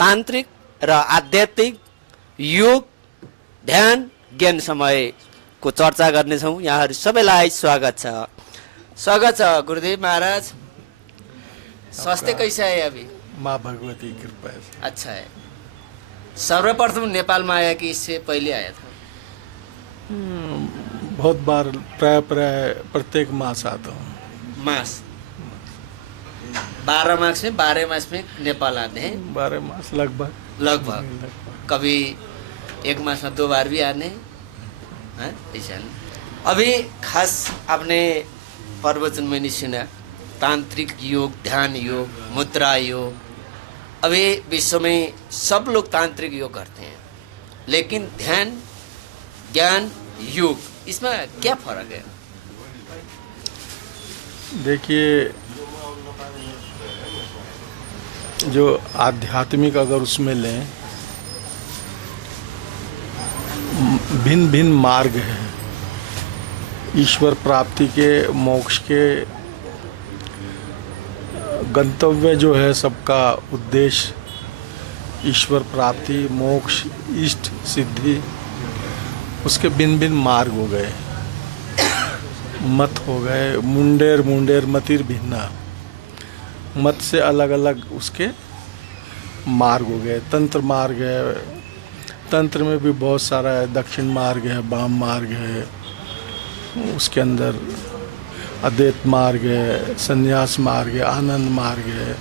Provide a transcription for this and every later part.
तान्त्रिक र आध्यात्मिक योग ध्यान ज्ञान समयको चर्चा गर्नेछौँ। यहाँहरू सबैलाई स्वागत छ गुरुदेव महाराज। स्वास्थ्य कैसा है अभी? माँ भगवती की कृपा है। अच्छा है। सर्वप्रथम नेपाल में आया कि इससे पहले आया था? बहुत बार प्राय प्रत्येक मास आता हूँ। मास 12 मास में 12 मास में नेपाल आते हैं? 12 मास लगभग। कभी एक मास में 2 बार भी आने हैं, ऐसा नहीं। अभी खास आपने प्रवचन में नहीं सुना तांत्रिक योग, ध्यान योग, मुद्रा योग। अभी विश्व में सब लोग तांत्रिक योग करते हैं, लेकिन ध्यान ज्ञान योग इसमें क्या फर्क है? देखिए, जो आध्यात्मिक अगर उसमें लें, भिन्न भिन्न मार्ग है ईश्वर प्राप्ति के, मोक्ष के। गंतव्य जो है सबका उद्देश्य ईश्वर प्राप्ति, मोक्ष, इष्ट सिद्धि, उसके भिन्न भिन्न मार्ग हो गए, मत हो गए। मुंडेर मतिर भिन्ना, मत से अलग अलग उसके मार्ग हो गए। तंत्र मार्ग है, तंत्र में भी बहुत सारा है। दक्षिण मार्ग है, वाम मार्ग है, उसके अंदर अद्वैत मार्ग है, संन्यास मार्ग है, आनंद मार्ग है,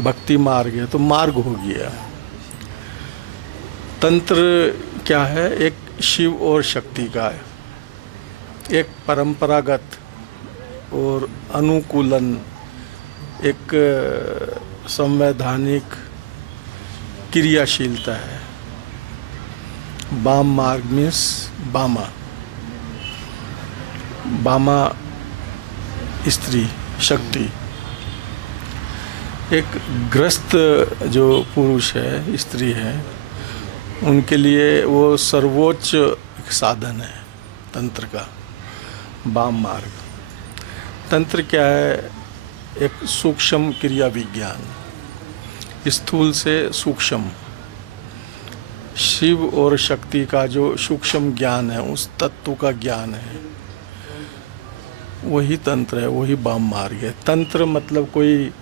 भक्ति मार्ग है। तो मार्ग हो गया। तंत्र क्या है? एक शिव और शक्ति का है, एक परंपरागत और अनुकूलन, एक संवैधानिक क्रियाशीलता है। वाम मार्ग मीन्स बामा स्त्री शक्ति। एक ग्रस्त जो पुरुष है, स्त्री है, उनके लिए वो सर्वोच्च एक साधन है तंत्र का, वाम मार्ग। तंत्र क्या है? एक सूक्ष्म क्रिया विज्ञान, स्थूल से सूक्ष्म। शिव और शक्ति का जो सूक्ष्म ज्ञान है, उस तत्व का ज्ञान है, वही तंत्र है, वही वाम मार्ग है। तंत्र मतलब कोई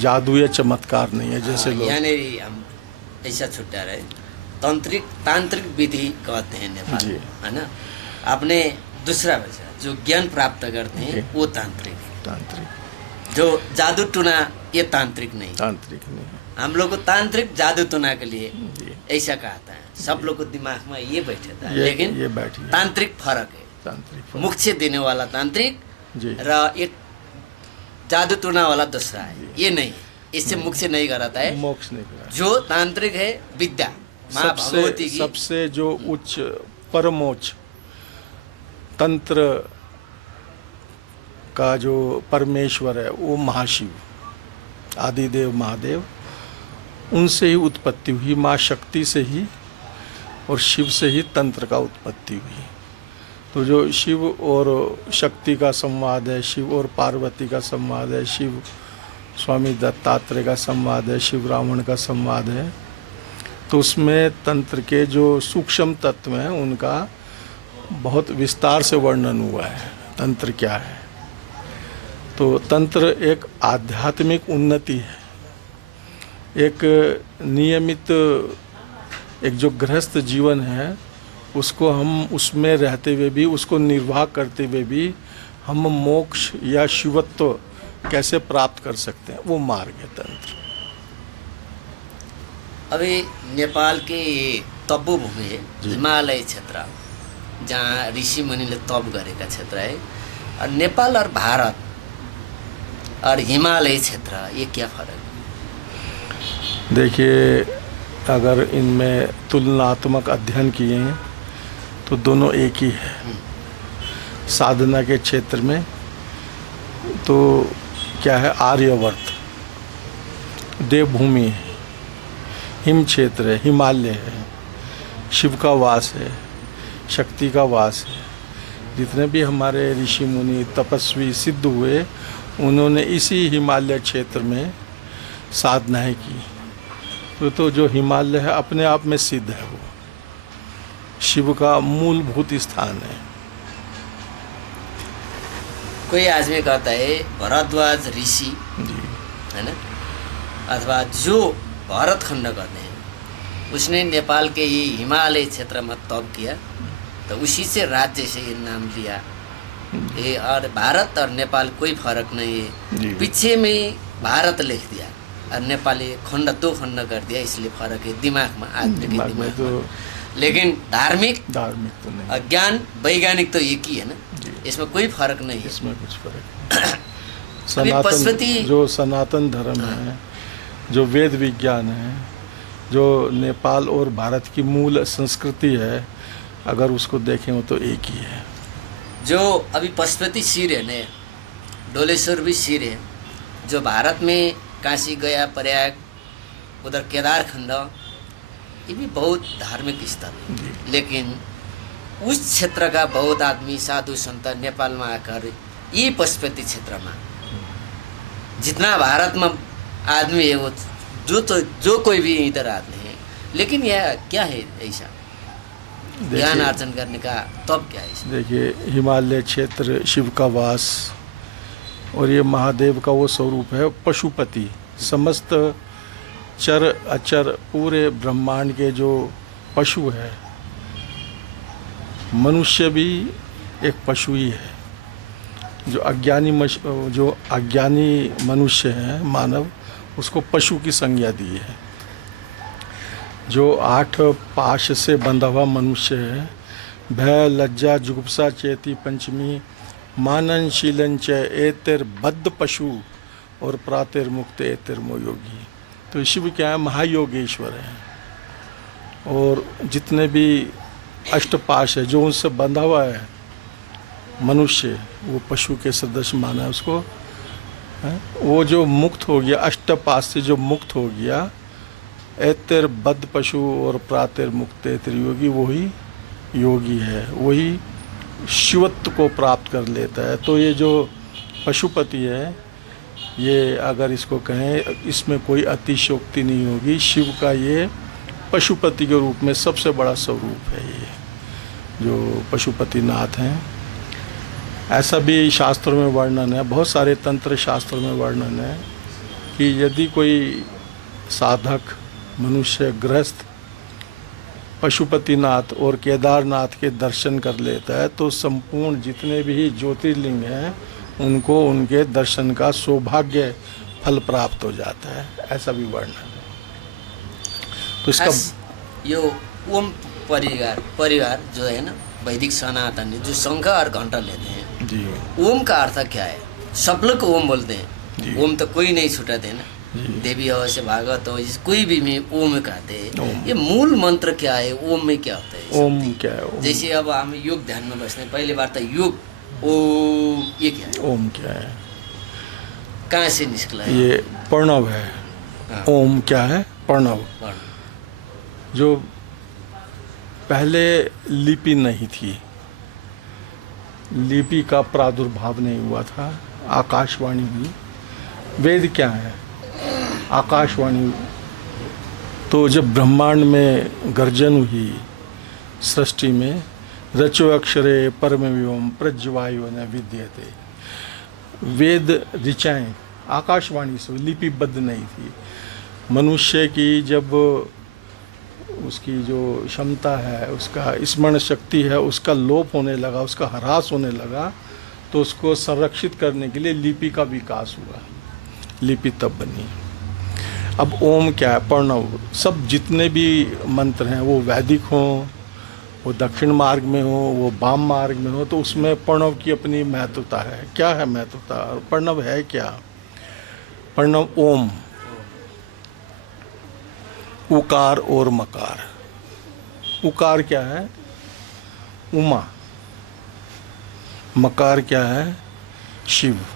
जादू या चमत्कार नहीं है जैसे लोग। यानी हम ऐसा छुट्टा रहे, तांत्रिक विधि कहते हैं नेपाल में, है ना? आपने दूसरा वजह जो ज्ञान प्राप्त करते हैं वो तांत्रिक है। तांत्रिक जो जादू टूना ये तांत्रिक नहीं। हम लोग को तांत्रिक जादू टूना के लिए ऐसा कहता है। सब लोग को दिमाग में ये बैठा था, लेकिन ये तांत्रिक फर्क है। मोक्ष देने वाला तांत्रिक र एक जादू टूना वाला दूसरा है। ये नहीं, इससे मोक्ष नहीं कराता है। मोक्ष नहीं कराता। जो तांत्रिक है विद्या, माँ भगवती की सबसे जो उच्च परमोच्च तंत्र का जो परमेश्वर है, वो महाशिव, आदिदेव महादेव, उनसे ही उत्पत्ति हुई। माँ शक्ति से ही और शिव से ही तंत्र का उत्पत्ति हुई। तो जो शिव और शक्ति का संवाद है, शिव और पार्वती का संवाद है, शिव स्वामी दत्तात्रेय का संवाद है, शिव रावण का संवाद है, तो उसमें तंत्र के जो सूक्ष्म तत्व हैं उनका बहुत विस्तार से वर्णन हुआ है। तंत्र क्या है? तो तंत्र एक आध्यात्मिक उन्नति है, एक नियमित एक जो गृहस्थ जीवन है उसको हम उसमें रहते हुए भी, उसको निर्वाह करते हुए भी हम मोक्ष या शिवत्व कैसे प्राप्त कर सकते हैं, वो मार्ग है तंत्र। अभी नेपाल के तपो भूमि है, हिमालय क्षेत्र, जहाँ ऋषि मुनिले तप गरेका क्षेत्र है। और नेपाल और भारत और हिमालय क्षेत्र, ये क्या फर्क है? देखिए, अगर इनमें तुलनात्मक अध्ययन किए हैं तो दोनों एक ही है। साधना के क्षेत्र में तो क्या है? आर्यवर्त देवभूमि है, हिम क्षेत्र है, हिमालय है, शिव का वास है, शक्ति का वास है। जितने भी हमारे ऋषि मुनि तपस्वी सिद्ध हुए, उन्होंने इसी हिमालय क्षेत्र में साधनाएं की। तो जो हिमालय है अपने आप में सिद्ध है, वो शिव का मूलभूत स्थान है। कोई आदमी कहता है भरद्वाज ऋषि जी है ना, अथवा जो भारत खंड कहते हैं, उसने नेपाल के ये हिमालय क्षेत्र में तप किया, तो उसी से राज्य से ये नाम लिया। ये और भारत और नेपाल कोई फर्क नहीं है, जी। पीछे में भारत लिख दिया और नेपाली खंड दो खंड कर दिया, इसलिए फर्क है दिमाग में, आदमी के दिमाग में दिमाग में। तो लेकिन धार्मिक धार्मिक तो नहीं, और ज्ञान वैज्ञानिक तो एक ही है ना, जी। इसमें कोई फर्क नहीं है। इसमें कुछ फर्क नहीं। अभी सनातन पशुपति- जो सनातन धर्म है, जो वेद विज्ञान है, जो नेपाल और भारत की मूल संस्कृति है, अगर उसको देखें वो तो एक ही है। जो अभी पशुपति सिर है न, डोलेश्वर भी सिर है, जो भारत में काशी गया, प्रयाग, उधर केदार खंड, ये भी बहुत धार्मिक स्थल है। जी। लेकिन उस क्षेत्र का बहुत आदमी साधु संत नेपाल में आकर ये पशुपति क्षेत्र में जितना भारत में आदमी है, वो जो कोई भी इधर आदमी है, लेकिन यह क्या है ऐसा ज्ञान देखिए- अर्जन करने का तब क्या है इसमें? देखिए, हिमालय क्षेत्र शिव का वास, और ये महादेव का वो स्वरूप है पशुपति। समस्त चर अचर पूरे ब्रह्मांड के जो पशु है, मनुष्य भी एक पशु ही है। जो अज्ञानी मनुष्य है, मानव, उसको पशु की संज्ञा दी है। जो 8 पाश से बंधा हुआ मनुष्य है, भय लज्जा जुगुप्सा चेती पंचमी मानन शीलन च एतिर बद्ध पशु और प्रातिर मुक्त एतिर मो योगी। तो शिव क्या है? महायोगेश्वर है। और जितने भी अष्टपाश है, जो उनसे बंधा हुआ है मनुष्य, वो पशु के सदृश माना है उसको, है? वो जो मुक्त हो गया, अष्टपाश से जो मुक्त हो गया, एतिर बद्ध पशु और प्रातिर मुक्त एतिर योगी, वही योगी है, वही शिवत्व को प्राप्त कर लेता है। तो ये जो पशुपति है, ये अगर इसको कहें, इसमें कोई अतिशयोक्ति नहीं होगी। शिव का ये पशुपति के रूप में सबसे बड़ा स्वरूप है, ये जो पशुपतिनाथ हैं। ऐसा भी शास्त्रों में वर्णन है, बहुत सारे तंत्र शास्त्रों में वर्णन है कि यदि कोई साधक मनुष्य गृहस्थ पशुपतिनाथ और केदारनाथ के दर्शन कर लेता है, तो संपूर्ण जितने भी ज्योतिर्लिंग हैं उनको उनके दर्शन का सौभाग्य फल प्राप्त हो जाता है, ऐसा भी वर्णन है। तो इसका खास यो ओम परिवार जो है ना, वैदिक सनातन जो शंख और घंटा लेते हैं, जी ओम का अर्थ क्या है? सब लोग ओम बोलते हैं, जी। ओम तो कोई नहीं छुटाते है ना, जी। देवी हो से भागवत हो, कोई भी में ओम कहते हैं। ओम। ये मूल मंत्र क्या है? ओम में क्या होता है? ओम क्या है? जैसे अब हम योग ध्यान में बसते हैं, पहली बार तो योग ओम, ये क्या है? ओम क्या है? कहाँ से निकला है? ये प्रणव है। हाँ। ओम क्या है? प्रणव। वर्ण। जो पहले लिपि नहीं थी, लिपि का प्रादुर्भाव नहीं हुआ था, आकाशवाणी हुई। वेद क्या है? आकाशवाणी। तो जब ब्रह्मांड में गर्जन हुई सृष्टि में, रचो अक्षरे परम व्योम प्रज्वायु न विद्यते, वेद ऋचाएँ आकाशवाणी से, लिपिबद्ध नहीं थी। मनुष्य की जब उसकी जो क्षमता है, उसका स्मरण शक्ति है, उसका लोप होने लगा, उसका ह्रास होने लगा, तो उसको संरक्षित करने के लिए लिपि का विकास हुआ। लिपि तब बनी। अब ओम क्या है? प्रणव। सब जितने भी मंत्र हैं, वो वैदिक हों, वो दक्षिण मार्ग में हो, वो वाम मार्ग में हो, तो उसमें प्रणव की अपनी महत्वता है। क्या है महत्वता? और प्रणव है क्या? प्रणव ओम, उकार और मकार। उकार क्या है? उमा। मकार क्या है? शिव।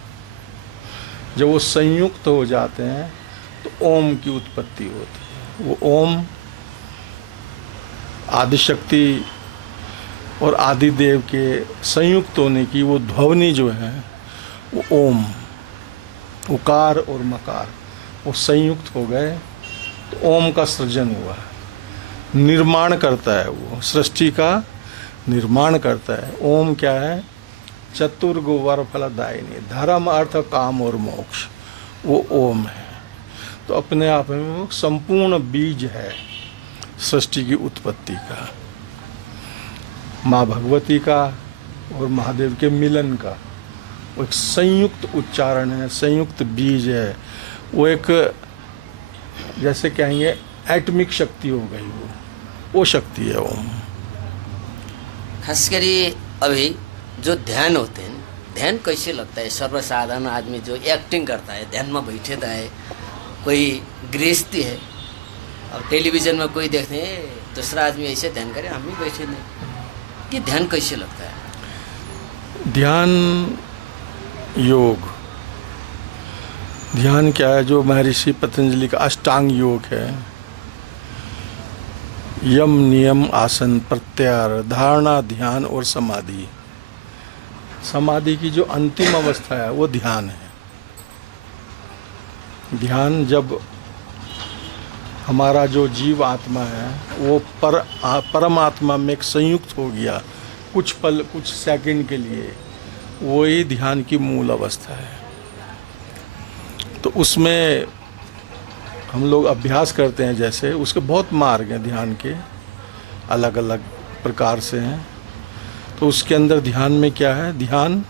जब वो संयुक्त हो जाते हैं तो ओम की उत्पत्ति होती है। वो ओम आदिशक्ति और आदिदेव के संयुक्त होने की वो ध्वनि जो है, वो ओम, उकार और मकार, वो संयुक्त हो गए तो ओम का सृजन हुआ, निर्माण करता है, वो सृष्टि का निर्माण करता है। ओम क्या है? चतुर्गो वर फलदायिनी, धर्म अर्थ काम और मोक्ष, वो ओम है। तो अपने आप में वो संपूर्ण बीज है सृष्टि की उत्पत्ति का, माँ भगवती का और महादेव के मिलन का। वो एक संयुक्त उच्चारण है, संयुक्त बीज है। वो एक जैसे कहेंगे एटमिक शक्ति हो गई, वो शक्ति है ओम। खास करी अभी जो ध्यान होते हैं, ध्यान कैसे लगता है? सर्वसाधारण आदमी जो एक्टिंग करता है, ध्यान में बैठे है, कोई गृहस्थी है, अब टेलीविजन में कोई देखते हैं दूसरा आदमी ऐसे ध्यान करे, हम भी बैठे नहीं, कि ध्यान कैसे लगता है? ध्यान योग, ध्यान क्या है? जो महर्षि पतंजलि का अष्टांग योग है, यम नियम आसन प्रत्याहार धारणा ध्यान और समाधि। समाधि की जो अंतिम अवस्था है वो ध्यान है। ध्यान जब हमारा जो जीव आत्मा है वो परमात्मा में एक संयुक्त हो गया कुछ पल कुछ सेकंड के लिए, वही ध्यान की मूल अवस्था है। तो उसमें हम लोग अभ्यास करते हैं, जैसे उसके बहुत मार्ग हैं ध्यान के, अलग अलग प्रकार से हैं। तो उसके अंदर ध्यान में क्या है? ध्यान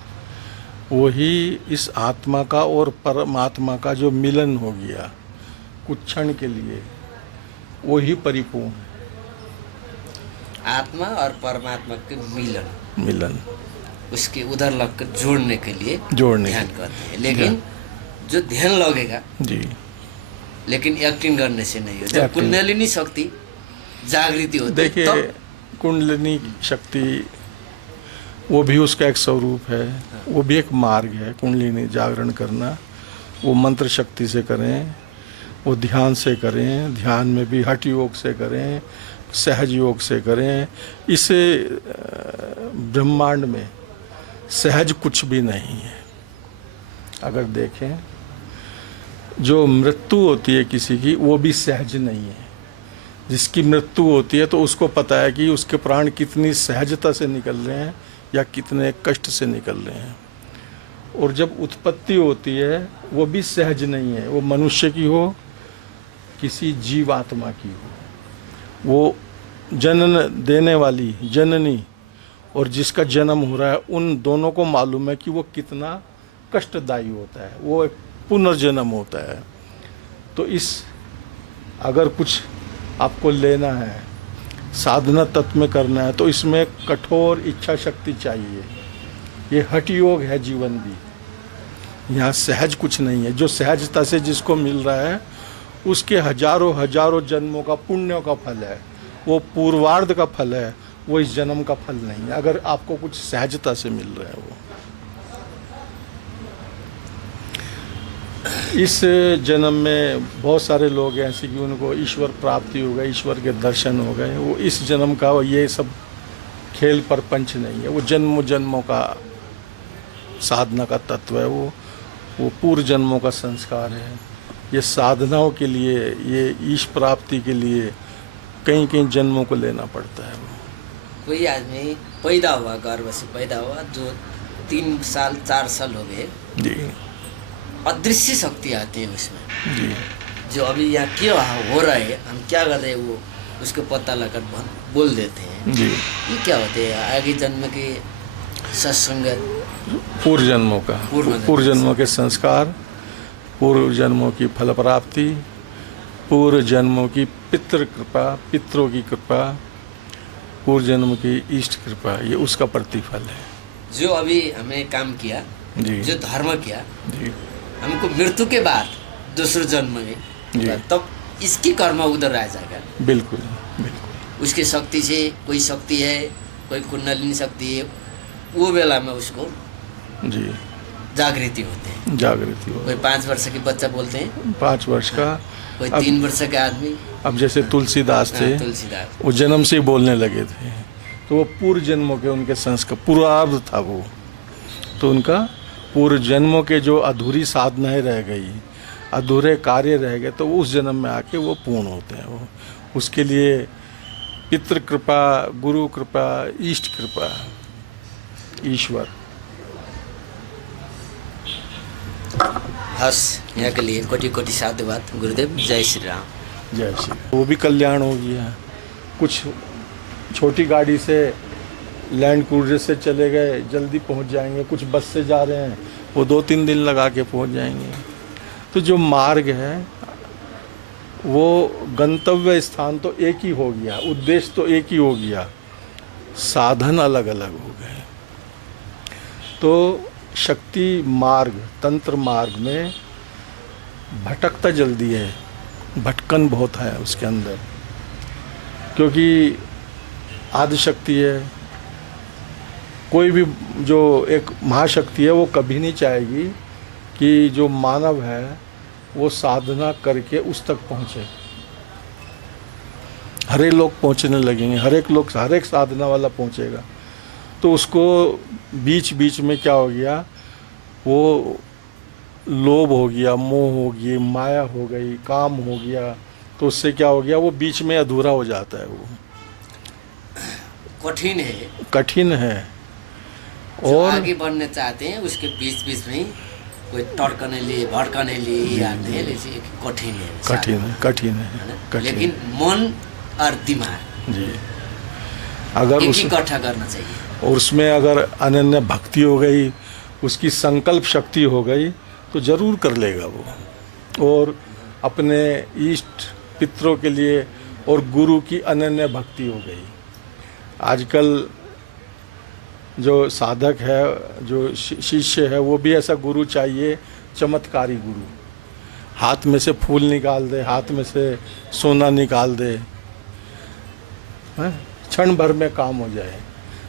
वही इस आत्मा का और परमात्मा का जो मिलन हो गया कुछ क्षण के लिए, वही परिपूर्ण है। आत्मा और परमात्मा के मिलन उसके उधर लग कर जोड़ने के लिए ध्यान करते हैं। लेकिन जो ध्यान लगेगा जी, लेकिन एक्टिंग करने से नहीं हो। जब कुंडलिनी शक्ति जागृति होती है, देखिए कुंडलिनी शक्ति वो भी उसका एक स्वरूप है, वो भी एक मार्ग है। कुंडलिनी जागरण करना, वो मंत्र शक्ति से करें, वो ध्यान से करें, ध्यान में भी हठ योग से करें, सहज योग से करें। इसे ब्रह्मांड में सहज कुछ भी नहीं है। अगर देखें जो मृत्यु होती है किसी की, वो भी सहज नहीं है। जिसकी मृत्यु होती है तो उसको पता है कि उसके प्राण कितनी सहजता से निकल रहे हैं या कितने कष्ट से निकल रहे हैं। और जब उत्पत्ति होती है वो भी सहज नहीं है, वो मनुष्य की हो किसी जीवात्मा की हो। वो जनन देने वाली जननी और जिसका जन्म हो रहा है, उन दोनों को मालूम है कि वो कितना कष्टदायी होता है, वो एक पुनर्जन्म होता है। तो इस अगर कुछ आपको लेना है, साधना तत्व में करना है, तो इसमें कठोर इच्छा शक्ति चाहिए। ये हठ योग है जीवन भी। यहाँ सहज कुछ नहीं है। जो सहजता से जिसको मिल रहा है उसके हजारों हजारों जन्मों का पुण्यों का फल है, वो पूर्वार्ध का फल है, वो इस जन्म का फल नहीं है। अगर आपको कुछ सहजता से मिल रहा है वो इस जन्म में बहुत सारे लोग हैं ऐसे कि उनको ईश्वर प्राप्ति हो गई, ईश्वर के दर्शन हो गए। वो इस जन्म का ये सब खेल परपंच नहीं है, वो जन्मों जन्मों का साधना का तत्व है। वो पूर्व जन्मों का संस्कार है। ये साधनाओं के लिए, ये ईश प्राप्ति के लिए कई कई जन्मों को लेना पड़ता है। कोई आदमी पैदा हुआ, गर्भ से पैदा हुआ, जो 3 साल 4 साल हो गए जी, अदृश्य शक्ति आती है उसमें जी, जो अभी यहाँ क्या हो रहा है, हम क्या कर रहे हैं, वो उसको पता लगा बोल देते हैं जी। ये क्या होते हैं? आगे जन्म के सत्संगत, पूर्व जन्मों का, पूर्व जन्मों के संस्कार, पूर्व जन्मों की फल प्राप्ति, पूर्व जन्मों की पितृ कृपा, पितरों की कृपा, पूर्व जन्म की इष्ट कृपा, ये उसका प्रतिफल है। जो अभी हमें काम किया जी, जो धर्म किया जी, हमको मृत्यु के बाद दूसरे जन्म में जी, तब इसकी कर्म उधर आ जाएगा। बिल्कुल बिल्कुल। उसकी शक्ति से, कोई शक्ति है, कोई कुंडलिनी शक्ति है, वो बेला में उसको जी जागृति होते हैं। जागृति हो। कोई 5 वर्ष के बच्चा बोलते हैं, 5 वर्ष का, कोई 3 वर्ष का आदमी। अब जैसे तुलसीदास थे, तुलसीदास वो जन्म से ही बोलने लगे थे, तो वो पूर्व जन्मों के उनके संस्कार, पूर्वार्ध था वो, तो उनका पूर्व जन्मों के जो अधूरी साधनाएं रह गई, अधूरे कार्य रह गए तो उस जन्म में आके वो पूर्ण होते हैं। वो उसके लिए पितृ कृपा, गुरु कृपा, इष्ट कृपा, ईश्वर। हस यहाँ के लिए कोटि कोटि साधुवाद। गुरुदेव जय श्री राम। जय श्री। वो भी कल्याण हो गया। कुछ छोटी गाड़ी से, लैंड क्रूजर से चले गए, जल्दी पहुंच जाएंगे। कुछ बस से जा रहे हैं, वो 2-3 दिन लगा के पहुंच जाएंगे। तो जो मार्ग है वो गंतव्य स्थान तो एक ही हो गया, उद्देश्य तो एक ही हो गया, साधन अलग अलग हो गए। तो शक्ति मार्ग, तंत्र मार्ग में भटकता जल्दी है, भटकन बहुत है उसके अंदर, क्योंकि आदिशक्ति है। कोई भी जो एक महाशक्ति है वो कभी नहीं चाहेगी कि जो मानव है वो साधना करके उस तक पहुँचे। हर एक लोग पहुँचने लगेंगे, हर एक साधना वाला पहुँचेगा। तो उसको बीच बीच में क्या हो गया, वो लोभ हो गया, मोह हो गई, माया हो गई, काम हो गया। तो उससे क्या हो गया, वो बीच में अधूरा हो जाता है। वो कठिन है। जो और आगे बढ़ने चाहते हैं उसके बीच बीच में ही कोई टड़कने लिए, भड़कने लिए आते हैं, जैसे कठिन है। लेकिन मन और दिमाग जी, अगर एक उस ही इकट्ठा करना चाहिए। और उसमें अगर अनन्य भक्ति हो गई, उसकी संकल्प शक्ति हो गई, तो जरूर कर लेगा वो। और अपने इष्ट पितरों के लिए और गुरु की अनन्य भक्ति हो गई। आजकल जो साधक है, जो शिष्य है, वो भी ऐसा गुरु चाहिए, चमत्कारी गुरु। हाथ में से फूल निकाल दे, हाथ में से सोना निकाल दे, क्षण भर में काम हो जाए।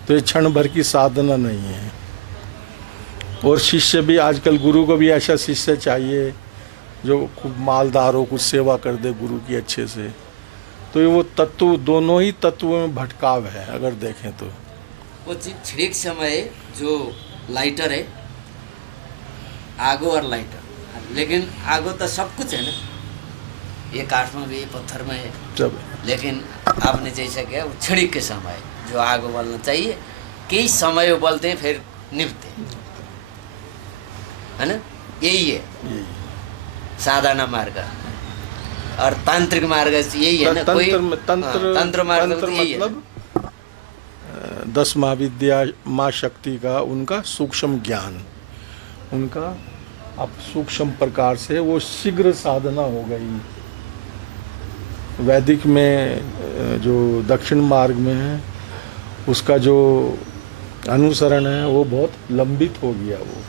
तो ये क्षण भर की साधना नहीं है। और शिष्य भी आजकल, गुरु को भी ऐसा शिष्य चाहिए जो खूब मालदार हो, कुछ सेवा कर दे गुरु की अच्छे से। तो ये वो तत्व, दोनों ही तत्वों में भटकाव है अगर देखें तो। वो छिड़क समय जो लाइटर है, आगो और लाइटर, लेकिन आगो तो सब कुछ है ना, ये काठ में भी, पत्थर में है जब, लेकिन आपने जैसा किया वो छिड़क के समय जो आगो बलना चाहिए, कई समय वो बलते हैं फिर निभते है ना। यही है साधना मार्ग और तांत्रिक मार्ग यही है ना। तंत्र मार्ग मतलब 10 महाविद्या, माँ शक्ति का उनका सूक्ष्म ज्ञान, उनका अब सूक्ष्म प्रकार से वो शीघ्र साधना हो गई। वैदिक में जो दक्षिण मार्ग में है, उसका जो अनुसरण है वो बहुत लंबित हो गया। वो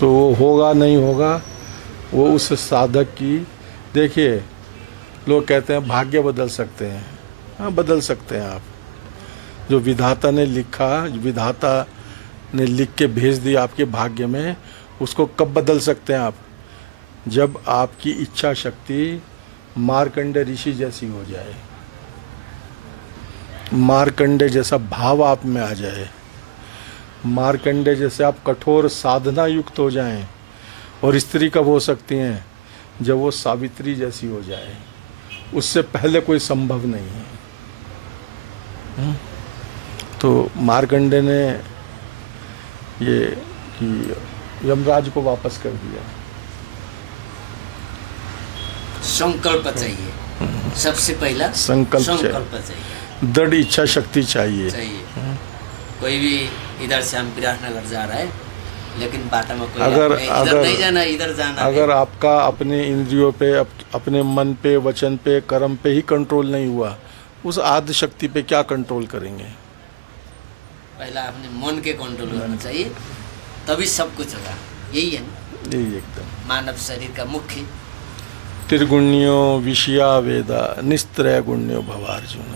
तो वो होगा नहीं होगा, वो उस साधक की, देखिए लोग कहते हैं भाग्य बदल सकते हैं। हाँ, बदल सकते हैं आप। जो विधाता ने लिखा, विधाता ने लिख के भेज दिया आपके भाग्य में, उसको कब बदल सकते हैं आप? जब आपकी इच्छा शक्ति मार्कंडे ऋषि जैसी हो जाए, मार्कंडे जैसा भाव आप में आ जाए, मार्कंडे जैसे आप कठोर साधना युक्त हो जाएं। और स्त्री कब हो सकती हैं? जब वो सावित्री जैसी हो जाए। उससे पहले कोई संभव नहीं है। तो मार्कंडे ने ये कि यमराज को वापस कर दिया। संकल्प चाहिए, सबसे पहला संकल्प चाहिए, दृढ़ इच्छा शक्ति चाहिए। कोई भी इधर से हम विराटनगर जा रहा है, लेकिन बाटा में कोई अगर इधर नहीं जाना, इधर जाना। अगर आपका अपने इंद्रियों पे, अपने मन पे, वचन पे, कर्म पे ही कंट्रोल नहीं हुआ, उस आदि शक्ति पे क्या कंट्रोल करेंगे? पहला अपने मन के कंट्रोल करना चाहिए, तभी सब कुछ होगा। यही है ना, यही एकदम मानव शरीर का मुख्य। त्रिगुण्यो विषया वेदा निस्त्रय गुण्यो भवार्जुन।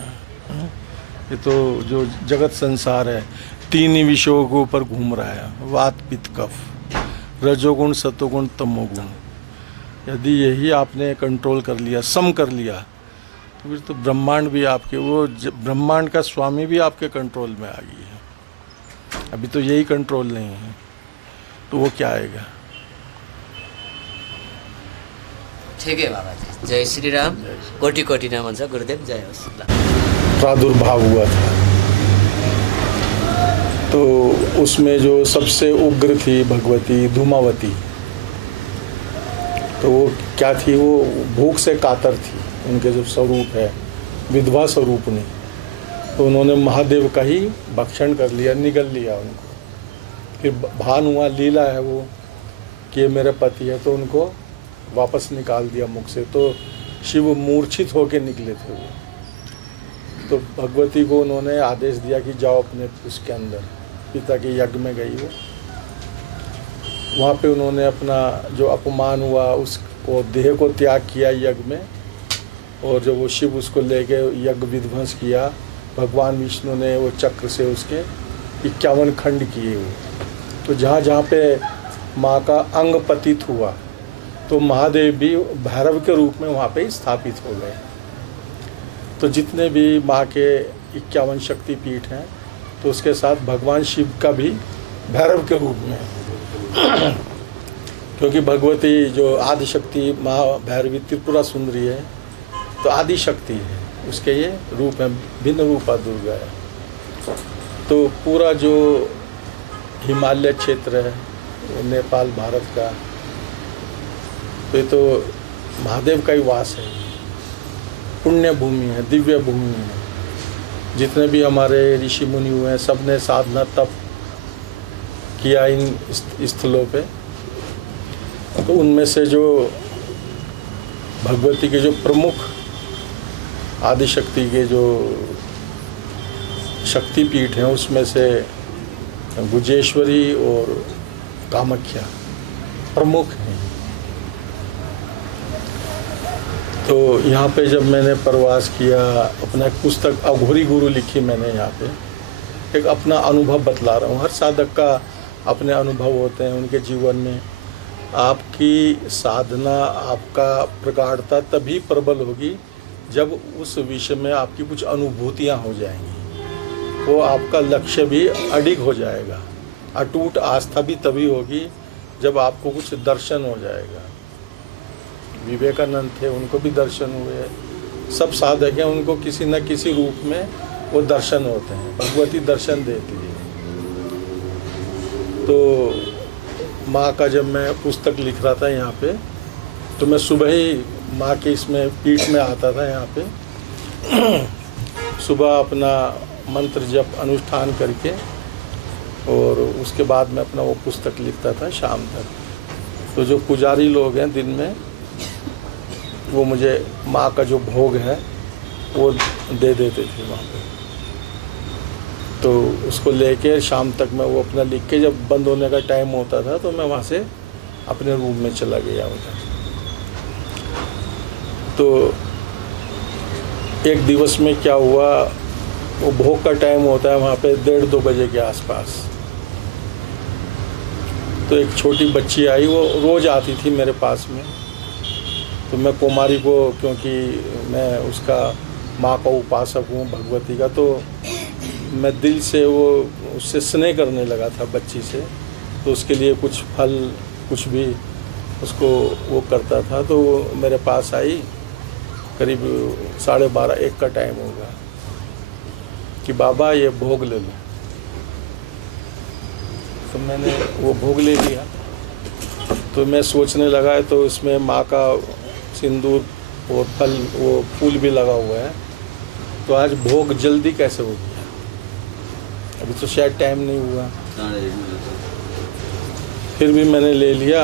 ये तो जो जगत संसार है, 3 ही विषयों के ऊपर घूम रहा है, वात पित्त कफ, रजोगुण सतोगुण तमोगुण। यदि यही आपने कंट्रोल कर लिया, सम कर लिया, तो फिर तो ब्रह्मांड भी आपके, वो ब्रह्मांड का स्वामी भी आपके कंट्रोल में आ गई है। अभी तो यही कंट्रोल नहीं है, तो वो क्या आएगा? ठिकै बाबाजी, जय श्री राम। कोटि कोटि नमन छ गुरुदेव, जय होस्। ल प्रादुर्भाव हुआ था, तो उसमें जो सबसे उग्र थी भगवती धूमावती, तो वो क्या थी, वो भूख से कातर थी। उनके जो स्वरूप है विधवा स्वरूप नहीं, तो उन्होंने महादेव का ही भक्षण कर लिया, निगल लिया उनको। फिर भान हुआ, लीला है वो कि ये मेरे पति है, तो उनको वापस निकाल दिया मुख से। तो शिव मूर्छित होकर निकले थे वो, तो भगवती को उन्होंने आदेश दिया कि जाओ अपने उसके अंदर, पिता के यज्ञ में गई वो। वहाँ पे उन्होंने अपना जो अपमान हुआ उसको देह को त्याग किया यज्ञ में, और जब वो शिव उसको लेके यज्ञ विध्वंस किया, भगवान विष्णु ने वो चक्र से उसके 51 खंड किए वो। तो जहाँ जहाँ पे माँ का अंग पतित हुआ, तो महादेव भी भैरव के रूप में वहाँ पे स्थापित हो गए। तो जितने भी माँ के 51 शक्तिपीठ हैं, तो उसके साथ भगवान शिव का भी भैरव के रूप में क्योंकि भगवती जो आदि शक्ति माँ भैरवी त्रिपुरा सुंदरी है, तो आदि शक्ति है, उसके ये रूप है, भिन्न रूपा दुर्गा है। तो पूरा जो हिमालय क्षेत्र है, नेपाल भारत का, तो ये तो महादेव का ही वास है, पुण्य भूमि है, दिव्य भूमि है। जितने भी हमारे ऋषि मुनि हुए हैं, सब ने साधना तप किया इन स्थलों पे। तो उनमें से जो भगवती के जो प्रमुख आदिशक्ति के जो शक्तिपीठ हैं, उसमें से गुजेश्वरी और कामाख्या प्रमुख हैं। तो यहाँ पे जब मैंने प्रवास किया, अपना एक पुस्तक अघोरी गुरु लिखी मैंने, यहाँ पे एक अपना अनुभव बतला रहा हूँ। हर साधक का अपने अनुभव होते हैं उनके जीवन में। आपकी साधना, आपका प्रगाढ़ता तभी प्रबल होगी जब उस विषय में आपकी कुछ अनुभूतियाँ हो जाएंगी, वो आपका लक्ष्य भी अडिग हो जाएगा। अटूट आस्था भी तभी होगी जब आपको कुछ दर्शन हो जाएगा। विवेकानंद थे, उनको भी दर्शन हुए। सब साधक हैं, उनको किसी न किसी रूप में वो दर्शन होते हैं, भगवती दर्शन देती है। तो माँ का जब मैं पुस्तक लिख रहा था यहाँ पे, तो मैं सुबह ही माँ के इसमें पीठ में आता था यहाँ पे, सुबह अपना मंत्र जप अनुष्ठान करके, और उसके बाद में अपना वो पुस्तक लिखता था शाम तक। तो जो पुजारी लोग हैं दिन में, वो मुझे माँ का जो भोग है वो दे देते थे वहाँ पे। तो उसको लेके शाम तक मैं वो अपना लिख के, जब बंद होने का टाइम होता था तो मैं वहाँ से अपने रूम में चला गया उधर। तो एक दिवस में क्या हुआ, वो भोग का टाइम होता है वहाँ पे 1:30-2 बजे के आसपास। तो एक छोटी बच्ची आई, वो रोज़ आती थी मेरे पास में। तो मैं कुमारी को, क्योंकि मैं उसका माँ का उपासक हूँ भगवती का, तो मैं दिल से वो उससे स्नेह करने लगा था बच्ची से। तो उसके लिए कुछ फल, कुछ भी उसको वो करता था। तो वो मेरे पास आई, करीब 12:30-1 का टाइम होगा, कि बाबा ये भोग ले लो। तो मैंने वो भोग ले लिया। तो मैं सोचने लगा, तो इसमें माँ का सिंदूर और फल, वो फूल भी लगा हुआ है, तो आज भोग जल्दी कैसे हो गया, अभी तो शायद टाइम नहीं हुआ। फिर भी मैंने ले लिया,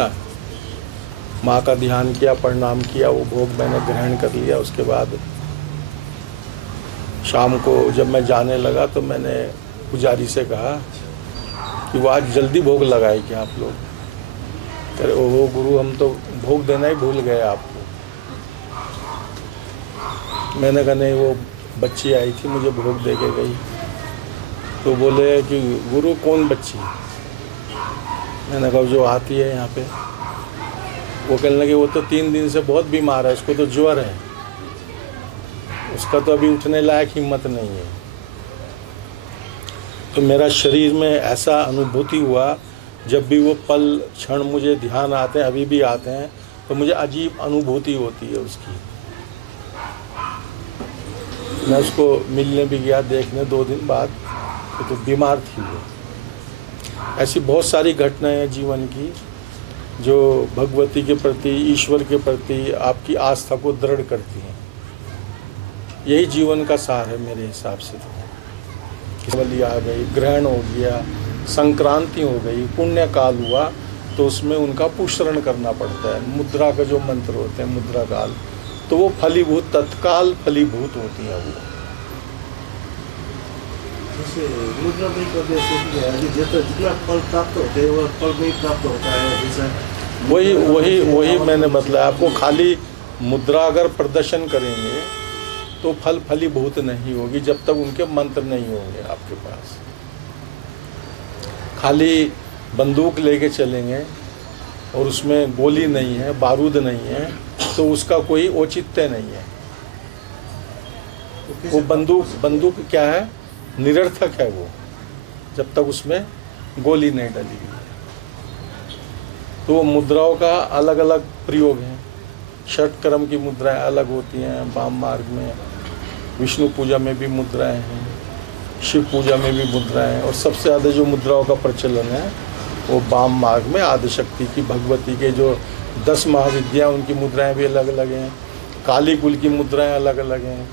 माँ का ध्यान किया, प्रणाम किया, वो भोग मैंने ग्रहण कर लिया। उसके बाद शाम को जब मैं जाने लगा, तो मैंने पुजारी से कहा कि वो आज जल्दी भोग लगाए क्या आप लोग? कह रहे ओहो गुरु, हम तो भोग देना ही भूल गए आपको। मैंने कहा नहीं, वो बच्ची आई थी, मुझे भोग दे के गई। तो बोले कि गुरु कौन बच्ची? मैंने कहा जो आती है यहाँ पे। वो कहने लगे वो तो 3 दिन से बहुत बीमार है, उसको तो ज्वर है, उसका तो अभी उठने लायक हिम्मत नहीं है। तो मेरा शरीर में ऐसा अनुभूति हुआ, जब भी वो पल क्षण मुझे ध्यान आते हैं, अभी भी आते हैं, तो मुझे अजीब अनुभूति होती है उसकी। मैं उसको मिलने भी गया, देखने 2 दिन बाद, तो बीमार थी वो। ऐसी बहुत सारी घटनाएं हैं जीवन की जो भगवती के प्रति, ईश्वर के प्रति आपकी आस्था को दृढ़ करती हैं। यही जीवन का सार है मेरे हिसाब से। तो बलि आ गई, ग्रहण हो गया, संक्रांति हो गई, पुण्य काल हुआ, तो उसमें उनका पुष्करण करना पड़ता है। मुद्रा का जो मंत्र होते हैं, मुद्रा काल, तो वो फलीभूत, तत्काल फलीभूत होती हैं वो। जैसे मुद्रा नहीं करने से जितना फल प्राप्त होते हैं वह फल नहीं प्राप्त होता है। जैसा वही मैंने बतलाया आपको। खाली मुद्रा अगर प्रदर्शन करेंगे तो फल फलीभूत नहीं होगी जब तक उनके मंत्र नहीं होंगे आपके पास। खाली बंदूक लेके चलेंगे और उसमें गोली नहीं है, बारूद नहीं है, तो उसका कोई औचित्य नहीं है। वो बंदूक क्या है, निरर्थक है वो, जब तक उसमें गोली नहीं डली हुई है। तो मुद्राओं का अलग अलग प्रयोग है। षट कर्म की मुद्राएं अलग होती हैं, वाम मार्ग में, विष्णु पूजा में भी मुद्राएं हैं, शिव पूजा में भी मुद्राएं हैं, और सबसे ज़्यादा जो मुद्राओं का प्रचलन है वो वाम मार्ग में आदिशक्ति की, भगवती के जो 10 महाविद्या, उनकी मुद्राएं भी अलग अलग हैं। काली कुल की मुद्राएं अलग अलग हैं,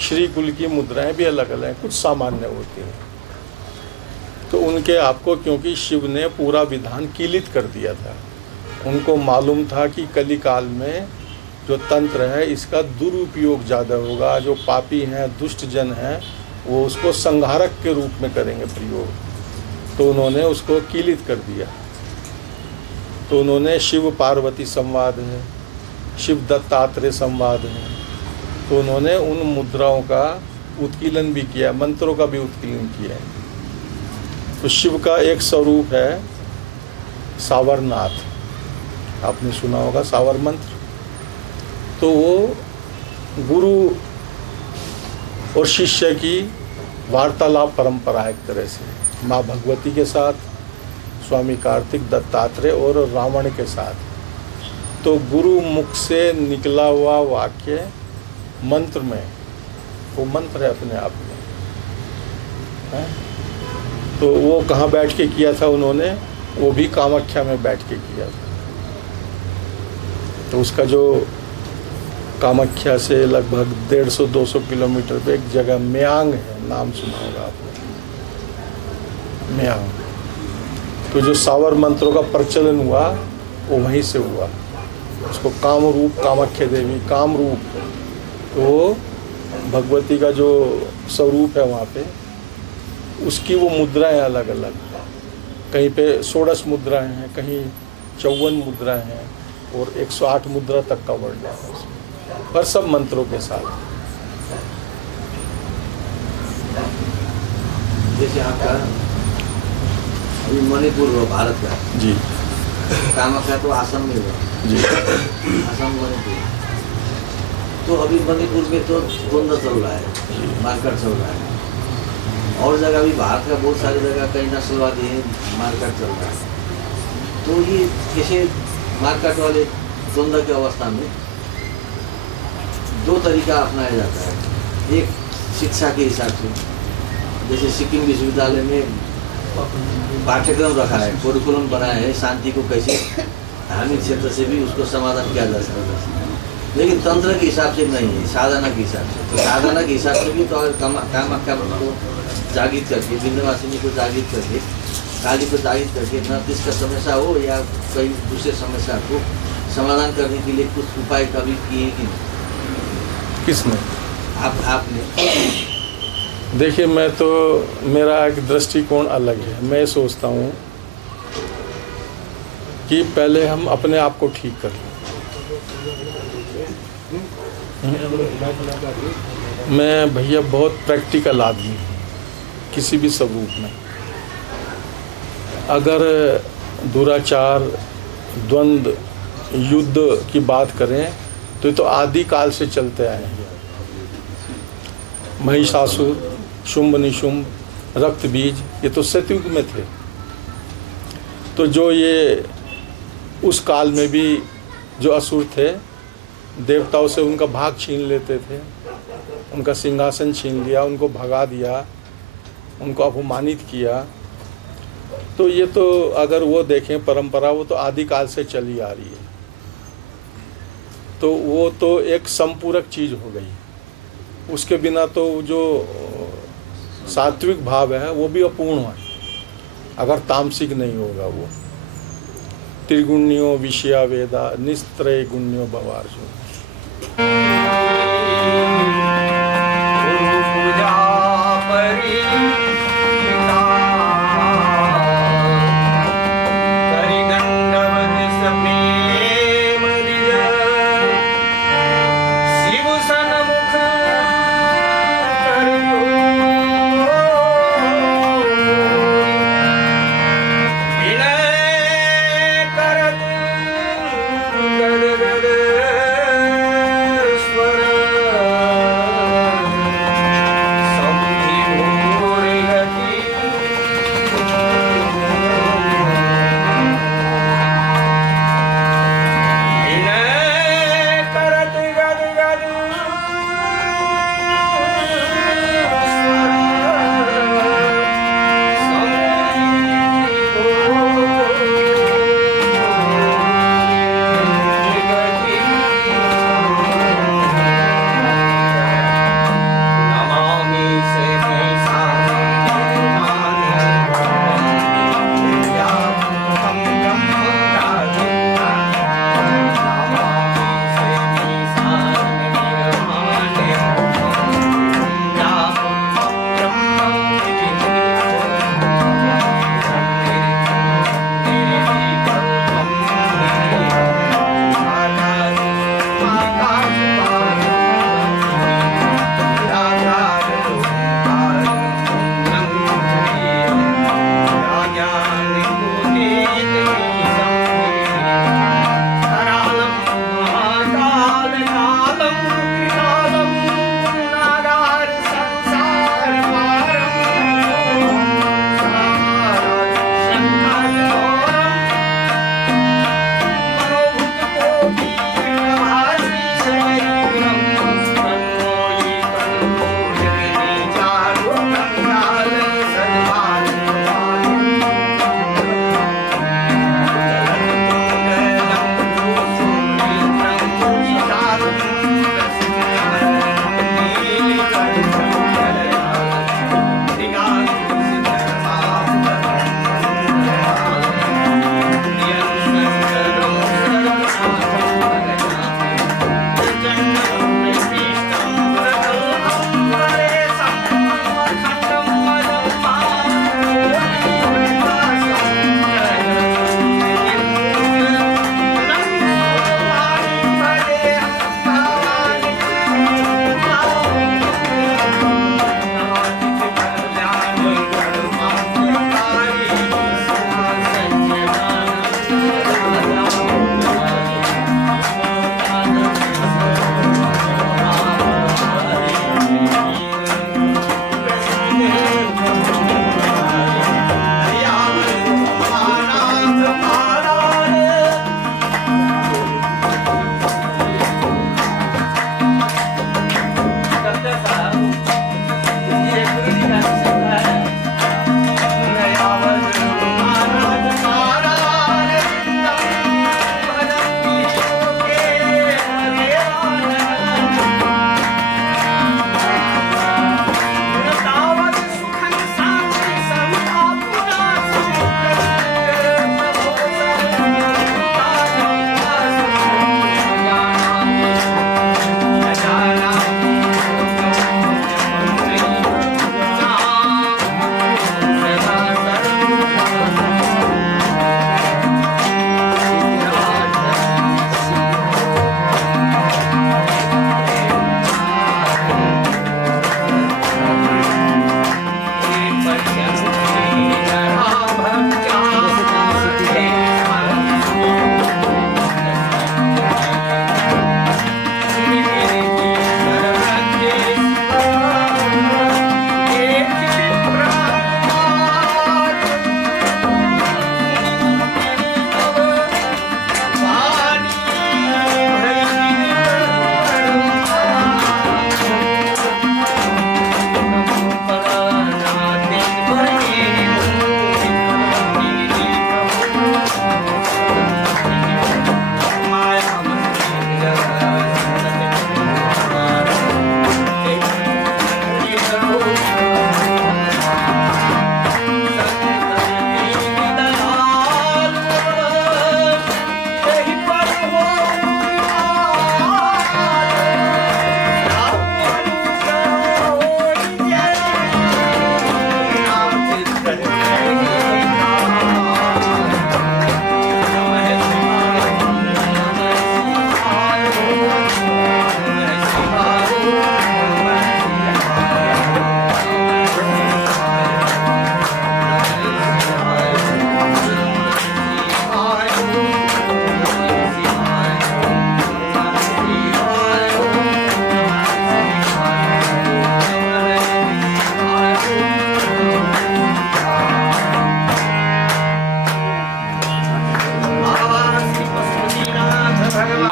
श्री कुल की मुद्राएं भी अलग अलग हैं, कुछ सामान्य होती हैं। तो उनके आपको, क्योंकि शिव ने पूरा विधान कीलित कर दिया था, उनको मालूम था कि कली काल में जो तंत्र है इसका दुरुपयोग ज़्यादा होगा। जो पापी हैं, दुष्ट जन हैं, वो उसको संहारक के रूप में करेंगे प्रयोग, तो उन्होंने उसको कीलित कर दिया। तो उन्होंने शिव पार्वती संवाद है, शिव दत्तात्रेय संवाद है, तो उन्होंने उन मुद्राओं का उत्कीलन भी किया, मंत्रों का भी उत्कीलन किया है। तो शिव का एक स्वरूप है सावरनाथ, आपने सुना होगा सावर मंत्र। तो वो गुरु और शिष्य की वार्तालाप परंपरा है एक तरह से, माँ भगवती के साथ, स्वामी कार्तिक, दत्तात्रेय और रावण के साथ। तो गुरु मुख से निकला हुआ वाक्य मंत्र में, वो मंत्र है अपने आप में है? तो वो कहाँ बैठ के किया था उन्होंने, वो भी कामाख्या में बैठ के किया था। तो उसका जो कामाख्या से लगभग 150-200 किलोमीटर पे एक जगह म्यांग है, नाम सुना होगा आपने, म्यांग। तो जो सावर मंत्रों का प्रचलन हुआ वो वहीं से हुआ। उसको कामरूप, कामाख्या देवी कामरूप, तो भगवती का जो स्वरूप है वहाँ पे, उसकी वो मुद्राएं अलग अलग, कहीं पे 16 मुद्राएं हैं, कहीं 54 मुद्राएं हैं, और 108 मुद्रा तक का वर्णन है उसमें, पर सब मंत्रों के साथ। जैसे आपका अभी मणिपुर हुआ भारत का, जी कामाख्या तो आसम में हुआ, जी आसम मणिपुर। तो अभी मणिपुर में तो द्वंद्व चल रहा है, मारकाट चल रहा है, और जगह भी भारत का बहुत सारी जगह कई नस्लवादी है, मारकाट चल रहा है। तो ये ऐसे मारकाट वाले द्वंद्व की अवस्था में 2 तरीका अपनाया जाता है। एक शिक्षा के हिसाब से, जैसे सिक्किम विश्वविद्यालय में पाठ्यक्रम रखा है, करिकुलम बनाया है, शांति को कैसे धार्मिक क्षेत्र से भी उसको समाधान किया जा सकता है। लेकिन तंत्र के हिसाब से नहीं है, साधना के हिसाब से। तो साधना के हिसाब से भी तो अगर कामाख्या को जागृत करके, विंध्यवासिनी को जागृत करके, काली को जागृत करके, नर्थ ईस्ट का समस्या हो या कई दूसरे समस्या को समाधान करने के लिए कुछ उपाय कभी किए कि नहीं? किसने? आपने। देखिए, मैं तो, मेरा एक दृष्टिकोण अलग है। मैं सोचता हूँ कि पहले हम अपने आप को ठीक कर लें। मैं भैया बहुत प्रैक्टिकल आदमी हूँ किसी भी स्वरूप में। अगर दुराचार, द्वंद्व, युद्ध की बात करें तो ये तो आदि काल से चलते आए हैं। महिषासुर, शुंभ निशुंभ, रक्त बीज, ये तो सतयुग में थे। तो जो ये उस काल में भी जो असुर थे, देवताओं से उनका भाग छीन लेते थे, उनका सिंहासन छीन लिया, उनको भगा दिया, उनको अपमानित किया। तो ये तो अगर वो देखें परंपरा, वो तो आदिकाल से चली आ रही है। तो वो तो एक संपूरक चीज हो गई। उसके बिना तो जो सात्विक भाव है वो भी अपूर्ण है, अगर तामसिक नहीं होगा वो। त्रिगुण्यो विषया वेदा निस्त्रय गुण्यो भवार्जुन।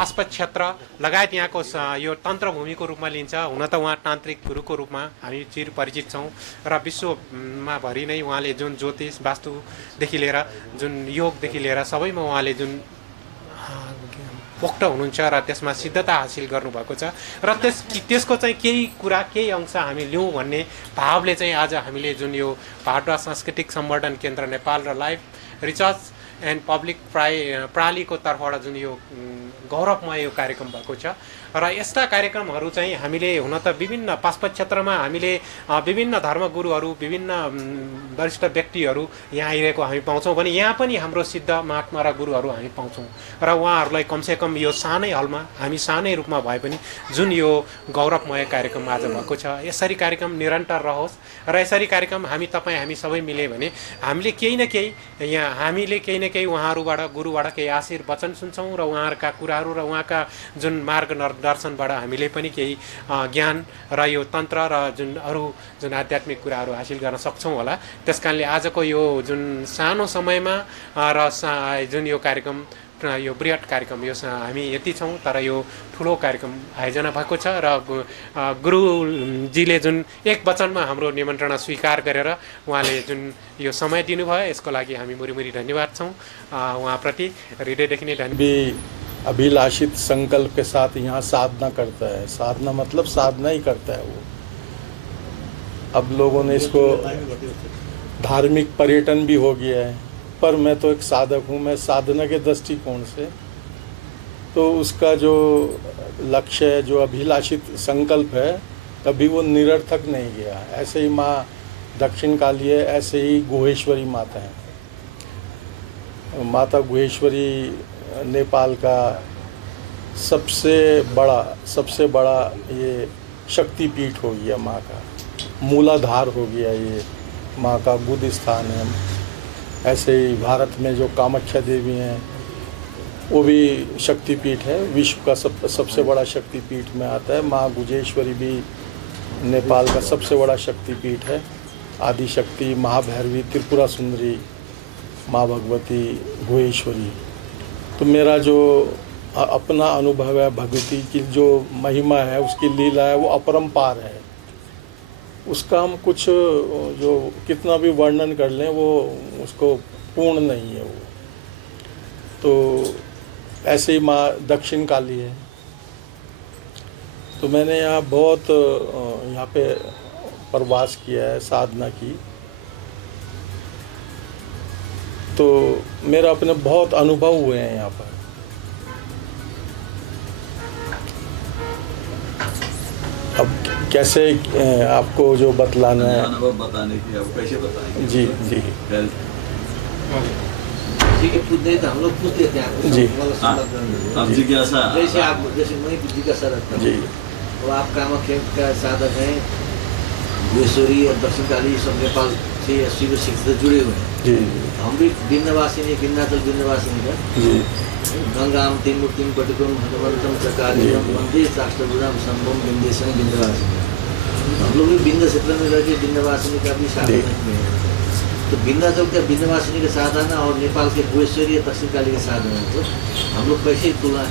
पाशुपत क्षेत्र लगायत यहाँको यो तन्त्रभूमिको रूपमा लिन्छ। हुन त उहाँ तान्त्रिक गुरुको रूपमा हामी चिर परिचित छौँ र विश्वमा भरि नै उहाँले जुन ज्योतिष वास्तुदेखि लिएर जुन योगदेखि लिएर सबैमा उहाँले जुन पोख्त हुनुहुन्छ र त्यसमा सिद्धता हासिल गर्नुभएको छ र त्यसको चाहिँ केही कुरा केही अंश हामी लिउँ भन्ने भावले चाहिँ आज हामीले जुन यो भारतवाद सांस्कृतिक सम्वर्धन केन्द्र नेपाल र लाइफ रिसर्च एन्ड पब्लिक प्रणालीको तर्फबाट जुन यो गौरवमय यो कार्यक्रम भएको छ र यस्ता कार्यक्रमहरू चाहिँ हामीले हुन त विभिन्न पाशुपत क्षेत्रमा हामीले विभिन्न धर्मगुरुहरू विभिन्न वरिष्ठ व्यक्तिहरू यहाँ आइरहेको हामी पाउँछौँ भने यहाँ पनि हाम्रो सिद्ध महात्मा र गुरुहरू हामी पाउँछौँ र उहाँहरूलाई कमसेकम यो सानै हलमा हामी सानै रूपमा भए पनि जुन यो गौरवमय कार्यक्रम आज भएको छ यसरी कार्यक्रम निरन्तर रहोस् र यसरी कार्यक्रम हामी हामी सबै मिले भने हामीले केही न केही यहाँ हामीले केही न केही उहाँहरूबाट गुरुबाट केही आशीर्वचन सुन्छौँ र उहाँहरूका कुराहरू र उहाँका जुन मार्गदर्शनबाट हामीले पनि केही ज्ञान र यो तन्त्र र जुन अरू जुन आध्यात्मिक कुराहरू हासिल गर्न सक्छौँ होला। त्यस कारणले आजको यो जुन सानो समयमा र जुन यो कार्यक्रम यो बृहत कार्यक्रम यो हामी यति छौँ तर यो ठुलो कार्यक्रम आयोजना भएको छ र गुरुजीले जुन एक वचनमा हाम्रो निमन्त्रणा स्वीकार गरेर उहाँले जुन यो समय दिनुभयो यसको लागि हामी मुरी धन्यवाद छौँ उहाँप्रति हृदयदेखि नै धन्यवाद। अभिलाषित संकल्प के साथ यहाँ साधना करता है। साधना मतलब साधना ही करता है वो। अब लोगों ने इसको धार्मिक पर्यटन भी हो गया है, पर मैं तो एक साधक हूँ। मैं साधना के दृष्टिकोण से तो उसका जो लक्ष्य है, जो अभिलाषित संकल्प है, कभी वो निरर्थक नहीं गया। ऐसे ही माँ दक्षिण काली है, ऐसे ही गुहेश्वरी माता है। माता गुहेश्वरी नेपाल का सबसे बड़ा ये शक्तिपीठ हो गया, माँ का मूलाधार हो गया, ये माँ का बुद्ध स्थान है। ऐसे ही भारत में जो कामाख्या देवी हैं वो भी शक्तिपीठ है, विश्व का सबसे बड़ा शक्तिपीठ में आता है। माँ गुजेश्वरी भी नेपाल का सबसे बड़ा शक्तिपीठ है। आदि शक्ति, महाभैरवी, त्रिपुरा सुंदरी, माँ भगवती, गुहेश्वरी। तो मेरा जो अपना अनुभव है, भगवती की जो महिमा है, उसकी लीला है, वो अपरंपार है। उसका हम कुछ जो कितना भी वर्णन कर लें वो उसको पूर्ण नहीं है वो। तो ऐसे ही माँ दक्षिण काली है। तो मैंने यहाँ बहुत यहाँ पे प्रवास किया है, साधना की। तो मेरा अपने बहुत अनुभव हुए हैं यहाँ पर। अब कैसे आपको जो बतलाना है, अनुभव बताने की, अब कैसे बताएंगे? जी जी ठीक है, पूछते तो हम लोग पूछ लेते हैं आपको। जी अब जिज्ञासा जैसे आप, जैसे मैं जिज्ञासा रखता हूँ, जी। तो आप कामाख्या का साधक हैं, गुहेश्वरी और दक्षिण काली सब नेपाल से शिव से जुड़े हुए हैं। जी हम भी विन्ध्यवासिनी, विन्ध्याचल विन्ध्यवासिनी का जी। गंगाम तीन मूर्तिम पटिकम हनुमंतम चकारियम वंदे शास्त्रभुजाम संभम विन्ध्येशन विन्ध्यवासिनी। हम लोग भी विन्ध्य क्षेत्र में रहकर विन्ध्यवासिनी का भी साधन है। तो विन्ध्याचल का विन्ध्यवासिनी का साधना और नेपाल के गुहेश्वरी दक्षिण काली का साधना, तो हम लोग कैसे तुलना